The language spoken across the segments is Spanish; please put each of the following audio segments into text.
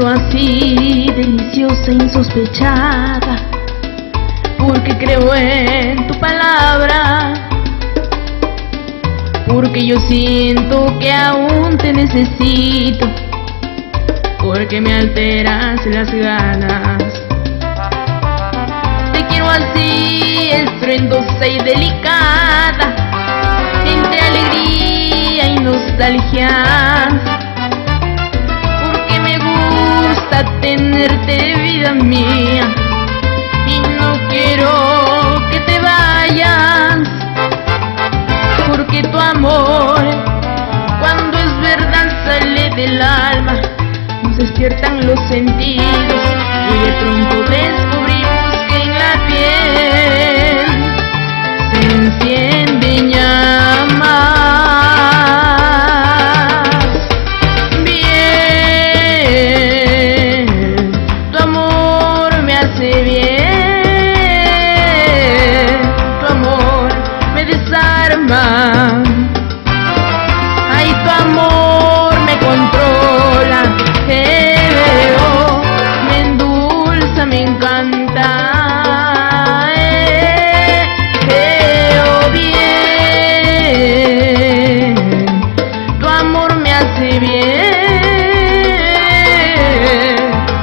quiero así, deliciosa, insospechada, porque creo en tu palabra, porque yo siento que aún te necesito, porque me alteras las ganas. Te quiero así, estruendosa y delicada, entre alegría y nostalgia, porque me gusta tenerte, vida mía, y no quiero que te vayas, porque tu amor, cuando es verdad, sale del alma, nos despiertan los sentidos y de pronto descubrimos que en la piel se encienden llamas. Bien, tu amor me hace bien, tu amor me desarma, ay, tu amor me controla, me endulza, me encanta, bien, tu amor me hace bien,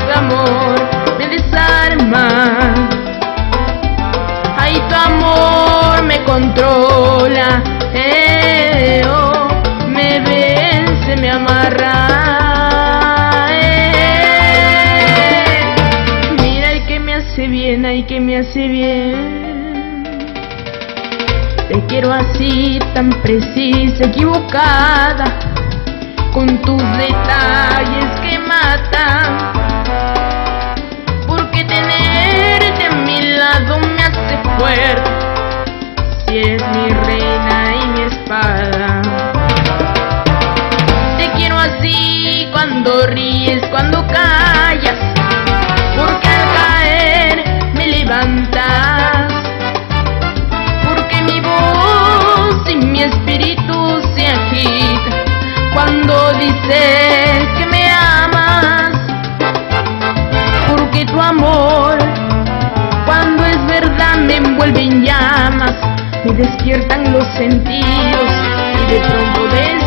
tu amor me desarma, ay, tu amor me controla, me vence, me amarra. Ay, que me hace bien. Te quiero así, tan precisa, equivocada, con tus detalles que matan, porque tenerte a mi lado me hace fuerte, si eres mi reina y mi espada. Te quiero así, cuando ríes, cuando callas, porque al caer me levantas, porque mi voz y mi espíritu se agita cuando dices que me amas, porque tu amor, cuando es verdad, me envuelve en llamas, me despiertan los sentidos y de pronto ves